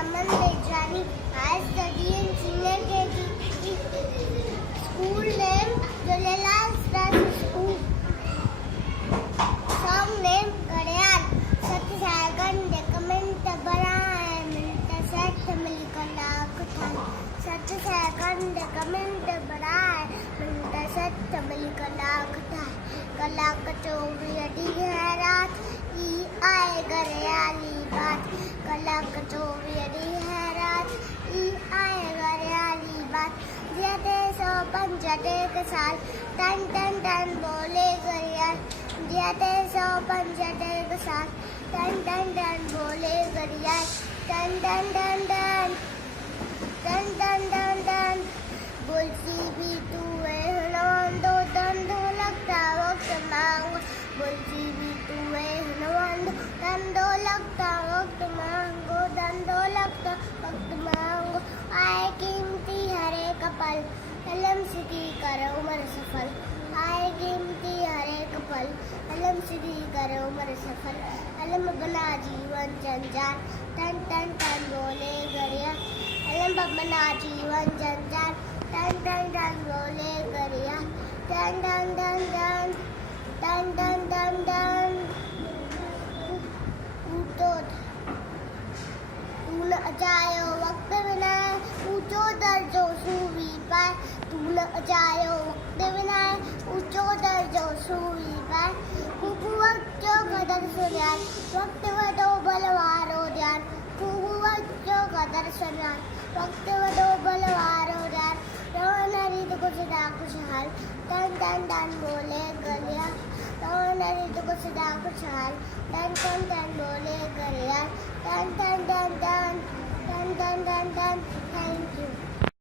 Naman Rejani. I study in senior KG. School name Jalal Stas School. Song name Kadayal. Sati Sagan recommend बड़ा है मिलता set मिलकर लाख था. Sati Sagan recommend बड़ा है मिलता सेट मिलकर लाख था. कला कचौरी अड़ी है रात ई आए घरियाली बात. कला कचौरी अड़ी है रात ई आए घरियाली बात. जटे 165 साल टन टन टन बोले घरियाल. जटे 165 साल टन टन टन बोले घरियाल. टन टन टन टन टन टन टन टन बोलती भी तू है हनवंदो दंदो लगता वक्त मांगो. बोलती भी तू है हनवंदो दंदो लगता वक्त मांगो. दंदो लगता वक्त मांगो. आए कीमती हरे कपल कलम सिद्धि करो उम्र सफल. आए कीमती हरे कपल कलम सिद्धि करो उम्र सफल. अलम बना जीवन जंजाल टन टन टन बोले गरिया. अलम बना जीवन जंजाल टन टन टन बोले गरिया. टन टन टन टन टन टन टन टन ऊँचो तू न जायो वक्त बिना ऊँचो दर्जो सूवी पाए. तू न जायो वक्त बिना ऊँचो दर्जो सूवी पाए. खूबू वक्त जो कदर सुनान वक्त वडो बलवारो ध्यान. खूबू वक्त जो कदर सुनान वक्त वडो बलवारो ध्यान. रोहन हरित को सदा खुशहाल टन टन टन बोले गरिया. रोहन हरित को सदा खुशहाल टन टन टन बोले गरिया. टन टन टन टन टन टन टन टन